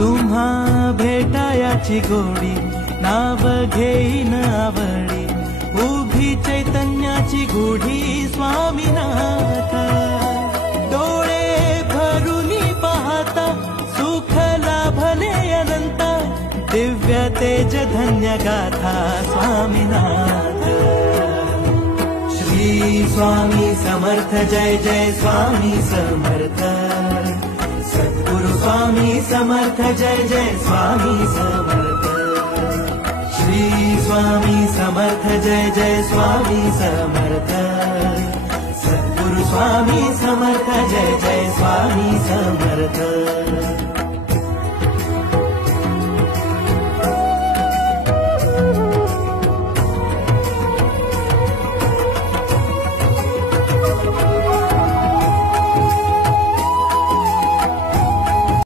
तुम्हा भेटायाची गोडी नाव घेईन आवडी उभी चैतन्याची गुढी स्वामीनाथ डोळे भरूनी पाहता सुख लाभले अनंत दिव्य तेज धन्य गाथा स्वामीनाथ श्री स्वामी समर्थ जय जय स्वामी समर्थ सद्गुरु स्वामी समर्थ जय जय स्वामी समर्थ श्री स्वामी समर्थ जय जय स्वामी समर्थ सद्गुरु स्वामी समर्थ जय जय स्वामी समर्थ।